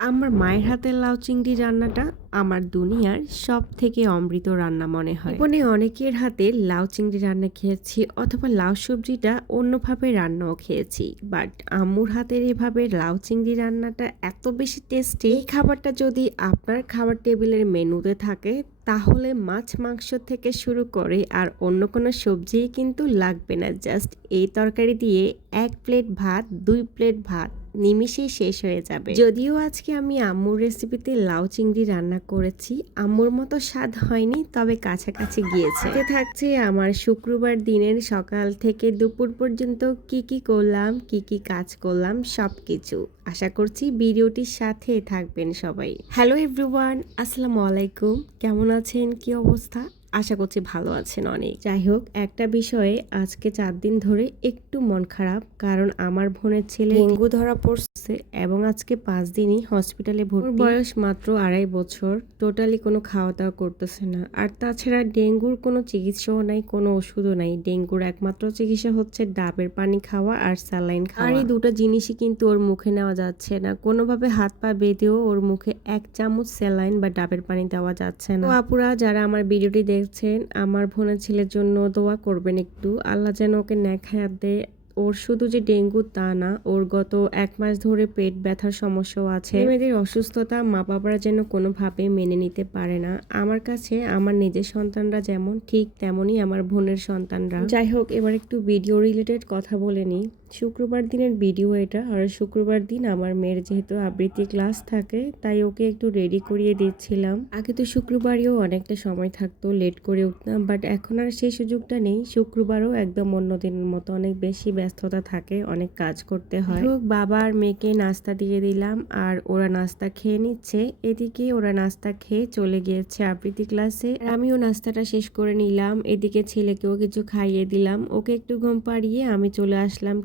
আমার মায়ের হাতের লাউ চিংড়ি রান্নাটা আমার দুনিয়ার সব থেকে অমৃত রান্না মনে হয়। জীবনে অনেকের হাতে লাউ চিংড়ি রান্না খেয়েছি অথবা লাউ সবজিটা অন্যভাবে রান্নাও খেয়েছি, বাট আম্মুর হাতের এভাবে লাউ চিংড়ি রান্নাটা এত বেশি টেস্টি। এই খাবারটা যদি আপনার খাবার টেবিলের মেনুতে থাকে তাহলে মাছ মাংস থেকে শুরু করে আর অন্য কোনো সবজিই কিন্তু লাগবে না। জাস্ট এই তরকারি দিয়ে 1 প্লেট ভাত 2 প্লেট ভাত নিমিষেই শেষ হয়ে যাবে। যদিও আজকে আমি আম্মুর রেসিপিতে লাউ চিংড়ি রান্না করেছি, আম্মুর মতো স্বাদ হয়নি, তবে কাছাকাছি গিয়েছে। এতে থাকছে আমার শুক্রবার দিনের সকাল থেকে দুপুর পর্যন্ত কি করলাম, কি কাজ করলাম সবকিছু। আশা করছি ভিডিওটির সাথে থাকবেন সবাই। হ্যালো এভরিওয়ান, আসসালামু আলাইকুম। কেমন আছেন, কি অবস্থা? আশা করছি ভালো আছেন অনেক। যাই হোক, একটা বিষয়ে আজকে 4 দিন ধরে একটু মন খারাপ, কারণ আমার বোনের ছেলে ডেঙ্গু ধরা পড়ছে এবং আজকে 5 দিনই হসপিটালে ভর্তি। বয়স মাত্র 2.5 বছর, টোটালি কোনো খাওয়া দাওয়া করতেছে না। আর তাছাড়া ডেঙ্গুর কোনো চিকিৎসাও নাই, কোনো ওষুধও নাই। ডেঙ্গুর একমাত্র চিকিৎসা হচ্ছে ডাবের পানি খাওয়া আর স্যালাইন খাওয়া। আর এই দুটো জিনিসই কিন্তু ওর মুখে নেওয়া যাচ্ছে না। কোনোভাবে হাত পা বেঁধেও ওর মুখে 1 চামচ স্যালাইন বা ডাবের পানি দেওয়া যাচ্ছে না। তো আপুরা যারা আমার ভিডিওটি দেখছেন, আমার বোনের ছেলের জন্য দোয়া করবেন একটু, আল্লাহ যেন ওকে নেক হায়াত দেয়। ওর শুধু যে ডেঙ্গু তা না, ওর গত 1 মাস ধরে পেট ব্যথার সমস্যাও আছে। মেয়েদের অসুস্থতা মা বাবারা যেন কোনোভাবে মেনে নিতে পারে না। আমার কাছে আমার নিজের সন্তানরা যেমন, ঠিক তেমনই আমার বোনের সন্তানরা। যাই হোক, এবার একটু ভিডিও রিলেটেড কথা বলে নিই। শুক্রবার দিনের ভিডিও এটা। আর শুক্রবার দিন আমার মেয়ের যেহেতু আবৃত্তি ক্লাস থাকে, তাই ওকে একটু রেডি করিয়ে দিচ্ছিলাম। আগে তো শুক্রবারেও অনেকটা সময় থাকতো, লেট করে উঠতাম, বাট এখন আর সেই সুযোগটা নেই। শুক্রবারও একদম অন্য দিনের মতো অনেক বেশি ব্যস্ততা থাকে, অনেক কাজ করতে হয়। বাবা আর মেয়েকে নাস্তা দিয়ে দিলাম আর ওরা নাস্তা খেয়ে নিচ্ছে। এদিকে ওরা নাস্তা খেয়ে চলে গিয়েছে আবৃত্তি ক্লাসে, আমিও নাস্তাটা শেষ করে নিলাম। এদিকে ছেলেকেও কিছু খাইয়ে দিলাম, ওকে একটু ঘুম পাড়িয়ে আমি চলে আসলাম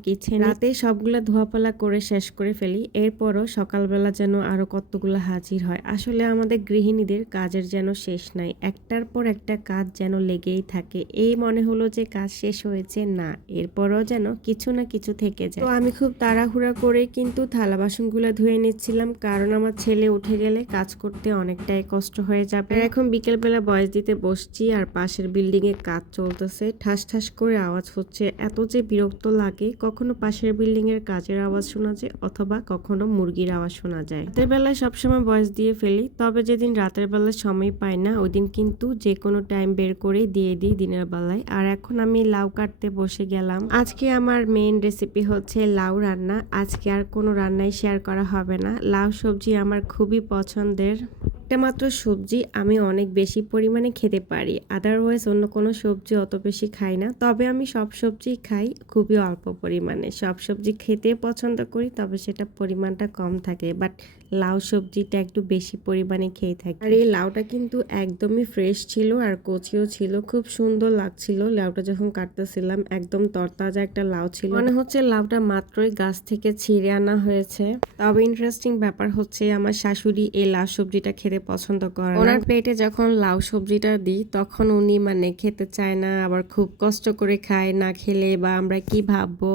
রাতে সবগুলা ধোয়াপালা করে শেষ করে ফেলি। এরপরও সকালবেলা যেন আরো কতগুলো হাজির হয়। আসলে আমাদের গৃহিণীদের কাজের যেন শেষ নাই, একটার পর একটা কাজ যেন লেগেই থাকে। এই মনে হলো যে কাজ শেষ হয়েছে, না, এরপরও যেন কিছু না কিছু থেকে যায়। তো আমি খুব তাড়াহুড়া করে কিন্তু থালা বাসনগুলো ধুয়ে নিচ্ছিলাম, কারণ আমার ছেলে উঠে গেলে কাজ করতে অনেকটাই কষ্ট হয়ে যাবে। এখন বিকেলবেলা বয়স দিতে বসছি আর পাশের বিল্ডিং এ কাজ চলতেছে, ঠাস ঠাস করে আওয়াজ হচ্ছে। এত যে বিরক্ত লাগে, কখনো পাশের বিল্ডিং এর কাজের আওয়াজ শোনা যায় অথবা কখনো মুরগির আওয়াজ শোনা যায়। রাতের বেলায় সবসময় ভয়েস দিয়ে ফেলি, তবে যেদিন রাতের বেলায় সময় পাই না ওই দিন কিন্তু যে কোনো টাইম বের করে দিয়ে দিই দিনের বেলায়। আর এখন আমি লাউ কাটতে বসে গেলাম। আজকে আমার মেইন রেসিপি হচ্ছে লাউ রান্না। আজকে আর কোনো রান্নাই শেয়ার করা হবে না। লাউ সবজি আমার খুবই পছন্দের একটা মাত্র সবজি, আমি অনেক বেশি পরিমাণে খেতে পারি। আদারওয়াইজ অন্য কোনো সবজি অত বেশি খাই না, তবে আমি সব সবজি খাই খুবই অল্প পরিমাণে। সব সবজি খেতে পছন্দ করি, তবে সেটা পরিমাণটা কম থাকে, বাট লাউ সবজিটা একটু বেশি পরিমাণে খেয়ে থাকি। আর এই লাউটা কিন্তু একদমই ফ্রেশ ছিল আর কচিও ছিল, খুব সুন্দর লাগছিল। লাউটা যখন কাটতেছিলাম একদম তরতাজা একটা লাউ ছিল, মনে হচ্ছে লাউটা মাত্রই গাছ থেকে ছিঁড়ে আনা হয়েছে। তবে ইন্টারেস্টিং ব্যাপার হচ্ছে আমার শাশুড়ি এই লাউ সবজিটা খেতে পছন্দ করে না। ওনার প্লেটে যখন লাউ সবজিটা দিই তখন উনি খেতে চায় না, আবার খুব কষ্ট করে খায়, না খেলে বা আমরা কি ভাববো,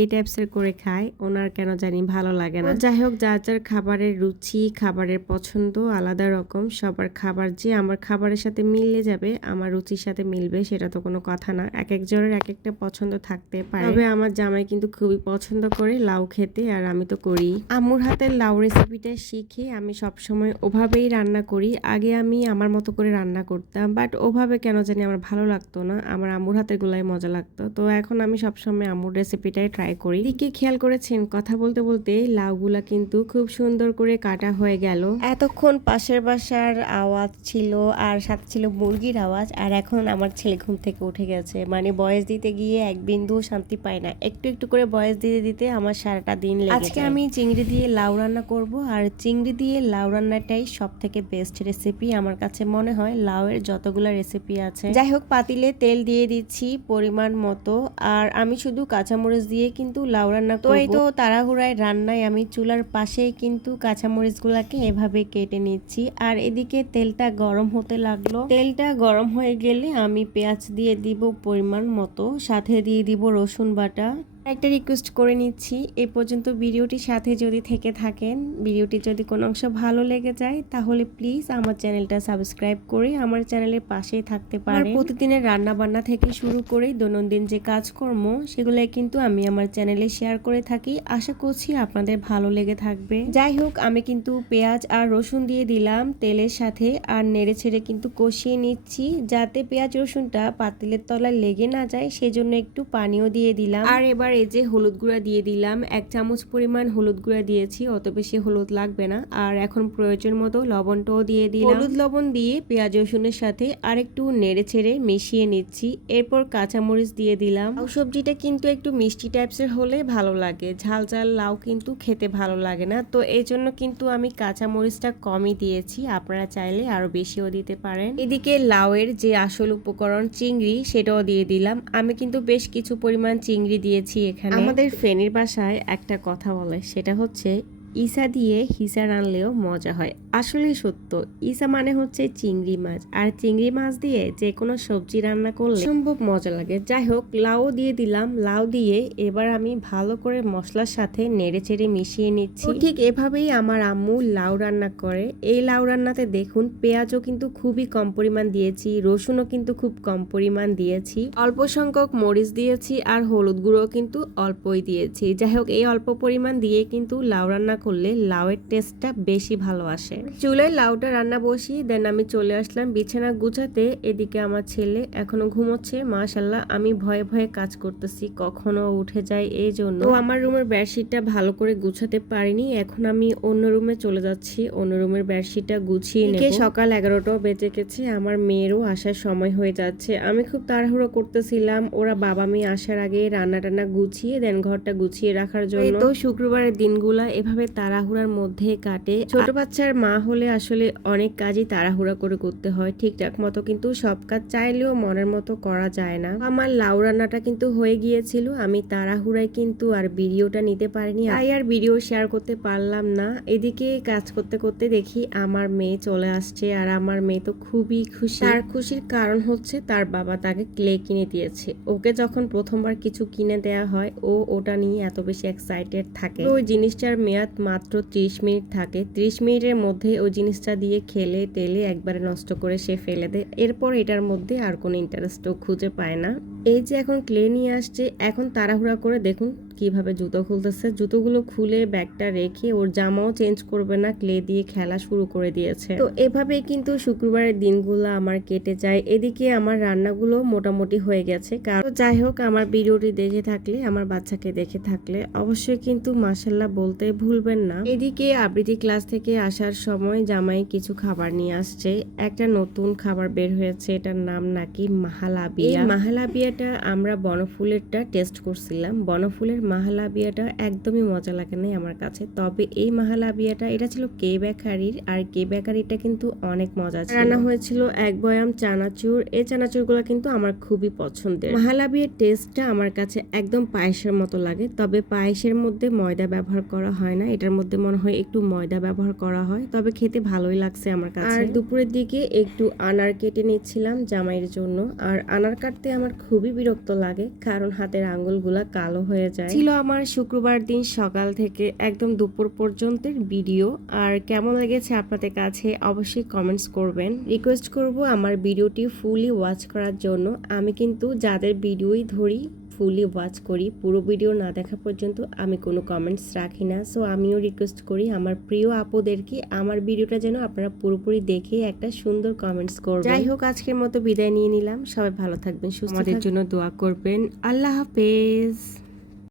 এই টাইপসের করে খায়। ওনার কেন জানি ভালো লাগে না। যাই হোক, যার যার খাবারের রুচি, খাবারের পছন্দ আলাদা রকম। সবার খাবার যে আমার খাবারের সাথে মিলে যাবে, আমার রুচির সাথে মিলবে, সেটা তো কোনো কথা না। এক একজনের এক একটা পছন্দ থাকতে পারে। তবে আমার জামাই কিন্তু খুবই পছন্দ করে লাউ খেতে, আর আমি তো করি। আম্মুর হাতের লাউ রেসিপিটা শিখে আমি সবসময় ওভাবেই রান্না করি। আগে আমি আমার মতো করে রান্না করতাম, বাট ওভাবে কেন জানি আমার ভালো লাগতো না, আমার আম্মুর হাতের গুলাই মজা লাগতো। তো এখন আমি সবসময় আম্মুর রেসিপিটাই ট্রাই করি। দিকে খেয়াল করেছেন, কথা বলতে বলতে লাউগুলা কিন্তু খুব সুন্দর করে কাটা হয়ে গেল। এতক্ষণ পাশের বাসার আওয়াজ ছিল আর সাথে ছিল মুরগির আওয়াজ, আর এখন আমার ছেলে ঘুম থেকে উঠে গেছে। বয়স দিতে গিয়ে এক বিন্দু শান্তি পায় না, একটু একটু করে বয়স দিতে দিতে আমার সারাটা দিন লেগে যায়। আজকে আমি চিংড়ি দিয়ে লাউ রান্না করব, আর চিংড়ি দিয়ে লাউ রান্নাটাই সব থেকে বেস্ট রেসিপি আমার কাছে মনে হয় লাউয়ের যতগুলো রেসিপি আছে। যাই হোক, পাতিলে তেল দিয়ে দিচ্ছি পরিমাণ মতো, আর আমি শুধু কাঁচামরিচ দিয়ে কিন্তু লাউ রান্না করব। তো এই তো তাড়াহুড়ায় রান্নায় আমি চুলার পাশেই কিন্তু কাঁচামরিচগুলোকে এভাবে কেটে নিচ্ছি, আর এদিকে তেলটা গরম হতে লাগলো। তেলটা গরম হয়ে গেলে আমি পেঁয়াজ দিয়ে দিব পরিমাণ মতো, সাথে দিয়ে দিব রসুন বাটা, একটা রিকোয়েস্ট করে নিচ্ছি, এই পর্যন্ত ভিডিওটির সাথে যদি থেকে থাকেন, ভিডিওটি যদি কোনো অংশ ভালো লেগে যায় তাহলে প্লিজ আমার চ্যানেলটা সাবস্ক্রাইব করে আমার চ্যানেলের পাশেই থাকতে পারেন। প্রতিদিনের রান্না বান্না থেকে শুরু করে দৈনন্দিন যে কাজকর্ম সেগুলো কিন্তু আমি আমার চ্যানেলে শেয়ার করে থাকি। আশা করছি আপনাদের ভালো লেগে থাকবে। যাই হোক, আমি কিন্তু পেঁয়াজ আর রসুন দিয়ে দিলাম তেলের সাথে, আর নেড়ে ছেড়ে কিন্তু কষিয়ে নিচ্ছি যাতে পেঁয়াজ রসুনটা পাতিলের তলায় লেগে না যায়, সেজন্য একটু পানিও দিয়ে দিলাম। আর এবার এই যে হলুদ গুঁড়া দিয়ে দিলাম, 1 চামচ পরিমাণ হলুদ গুঁড়া দিয়েছি, অত বেশি হলুদ লাগবে না। আর এখন প্রয়োজন মতো লবণটাও দিয়ে দিলাম। হলুদ লবণ দিয়ে পেঁয়াজ রসুনের সাথে আরেকটু নেড়ে ছেড়ে মিশিয়ে নিচ্ছি। এরপর কাঁচামরিচ দিয়ে দিলাম। লাউ সবজিটা কিন্তু একটু মিষ্টি টাইপসের হলে ভালো লাগে, ঝাল ঝাল লাউ কিন্তু খেতে ভালো লাগে না, তো এই জন্য কিন্তু আমি কাঁচামরিচটা কমই দিয়েছি। আপনারা চাইলে আরো বেশিও দিতে পারেন। এদিকে লাউয়ের যে আসল উপকরণ চিংড়ি সেটাও দিয়ে দিলাম। আমি কিন্তু বেশ কিছু পরিমাণ চিংড়ি দিয়েছি এখানে। আমাদের ফেনীর ভাষায় একটা কথা বলে, সেটা হচ্ছে ইসা দিয়ে হিসা রানলেও মজা হয়। আসলে সত্য, ইসা মানে হচ্ছে চিংড়ি মাছ, আর চিংড়ি মাছ দিয়ে যে কোনো সবজি রান্না করলে সম্ভব মজা লাগে। যাই হোক, লাউ দিয়ে দিলাম। লাউ দিয়ে এবার আমি ভালো করে মশলার সাথে নেড়ে চেড়ে মিশিয়ে নিচ্ছি। ঠিক এভাবেই আমার আম্মু লাউ রান্না করে। এই লাউ রান্নাতে দেখুন পেঁয়াজও কিন্তু খুবই কম পরিমাণ দিয়েছি, রসুনও কিন্তু খুব কম পরিমাণ দিয়েছি, অল্প সংখ্যক মরিচ দিয়েছি, আর হলুদ গুঁড়ো কিন্তু অল্পই দিয়েছি। যাই হোক, এই অল্প পরিমাণ দিয়ে কিন্তু লাউ রান্না করলে লাউয়ের টেস্টটা বেশি ভালো আসে। চুলায় লাউটা রান্না বসিয়ে দেন আমি চলে আসলাম বিছানা গুছাতে। এদিকে আমার ছেলে এখনো ঘুমোচ্ছে। মাশাল্লাহ, আমি ভয়ে ভয়ে কাজ করতেছি, কখনো উঠে যায় এই জন্য। তো আমার রুমের বেডশিটটা ভালো করে গুছাতে পারিনি, এখন আমি অন্য রুমে চলে যাচ্ছি, অন্য রুমের বেডশিটটা গুছিয়ে নেব। সকাল 11টাও বেজে গেছে, আমার মেয়েরও আসার সময় হয়ে যাচ্ছে। আমি খুব তাড়াহুড়ো করতেছিলাম ওরা বাবা মেয়ে আসার আগে রান্না টান্না গুছিয়ে দেন ঘরটা গুছিয়ে রাখার জন্য। তো শুক্রবারের দিনগুলা এভাবে তাড়াহুড়ার মধ্যে কাটে। ছোট বাচ্চার মা হলে আসলে অনেক কাজই তাড়াহুড়া করে করতে হয়, ঠিকঠাক মতো কিন্তু সব কাজ চাইলেও মনের মতো করা যায় না। আমার লাউ রান্নাটা কিন্তু হয়ে গিয়েছিল, আমি তাড়াহুড়ায় কিন্তু আর ভিডিওটা নিতে পারিনি, তাই আর ভিডিও শেয়ার করতে পারলাম না। এদিকে কাজ করতে করতে দেখি আমার মেয়ে চলে আসছে, আর আমার মেয়ে তো খুবই খুশি। তার খুশির কারণ হচ্ছে তার বাবা তাকে ক্লে কিনে দিয়েছে। ওকে যখন প্রথমবার কিছু কিনে দেওয়া হয় ও ওটা নিয়ে এত বেশি এক্সাইটেড থাকে। ওই জিনিসটার মেয়াদ মাত্র 30 মিনিট থাকে। 30 মিনিটের মধ্যে ওই জিনিসটা দিয়ে খেলে টেলে একবারে নষ্ট করে সে ফেলে দেয়। এরপর এটার মধ্যে আর কোনো ইন্টারেস্টও খুঁজে পায় না। এই যে এখন ক্লে নিয়ে আসছে, এখন তাড়াহুড়া করে দেখুন কিভাবে জুতো খুলতেছে। জুতোগুলো খুলে ব্যাগটা রেখে ওর জামাও চেঞ্জ করবে না, ক্লে দিয়ে খেলা শুরু করে দিয়েছে। তো এভাবেই কিন্তু শুক্রবারের দিনগুলো আমার কেটে যায়। এদিকে আমার রান্নাগুলো মোটামুটি হয়ে গেছে। কারণ যাই হোক, আমার ভিডিওটি দেখে থাকলে, আমার বাচ্চাকে দেখে থাকলে অবশ্যই কিন্তু মাশাল্লাহ বলতে ভুলবেন না। এদিকে আবৃত্তি ক্লাস থেকে আসার সময় জামাই কিছু খাবার নিয়ে আসছে। একটা নতুন খাবার বের হয়েছে, এটার নাম নাকি মাহালাবিয়া। এই মাহালাবিয়াটা আমরা বনফুলেরটা টেস্ট করছিলাম। বনফুলের মাহালাবিয়াটা একদমই মজা লাগে নাই আমার কাছে, তবে এই মাহালাবিয়াটা এটা ছিল কে বেকারির, আর কে বেকারিটা কিন্তু অনেক মজা ছিল। রান্না হয়েছিল 1 বয়াম চানাচুর। এই চানাচুরগুলো কিন্তু আমার খুবই পছন্দের। মাহালাবিয়ার টেস্টটা আমার কাছে একদম পায়েসের মতো লাগে, তবে পায়েসের মধ্যে ময়দা ব্যবহার করা হয় না, এটার মধ্যে মনে হয় একটু ময়দা ব্যবহার করা হয়, তবে খেতে ভালোই লাগছে আমার কাছে। আর দুপুরের দিকে একটু আনার কেটে নিচ্ছিলাম জামাইয়ের জন্য। আর আনার কাটতে আমার খুবই বিরক্ত লাগে, কারণ হাতের আঙ্গুলগুলা কালো হয়ে যায়। ছিল আমার শুক্রবার দিন সকাল থেকে একদম দুপুর পর্যন্তের ভিডিও। আর কেমন লেগেছে আপনাদের কাছে অবশ্যই কমেন্টস করবেন। রিকোয়েস্ট করব আমার ভিডিওটি ফুলি ওয়াচ করার জন্য। আমি কিন্তু যাদের ভিডিওই ধরি ফুলি ওয়াচ করি, পুরো ভিডিও না দেখা পর্যন্ত আমি কোনো কমেন্টস রাখি না। সো আমিও রিকোয়েস্ট করি আমার প্রিয় আপুদেরকে আমার ভিডিওটা যেন আপনারা পুরোপুরি দেখে একটা সুন্দর কমেন্টস করবেন। যাই হোক, আজকের মতো বিদায় নিয়ে নিলাম। সবাই ভালো থাকবেন, সুস্থ থাকবেন, আমাদের জন্য দোয়া করবেন। আল্লাহ হাফেজ।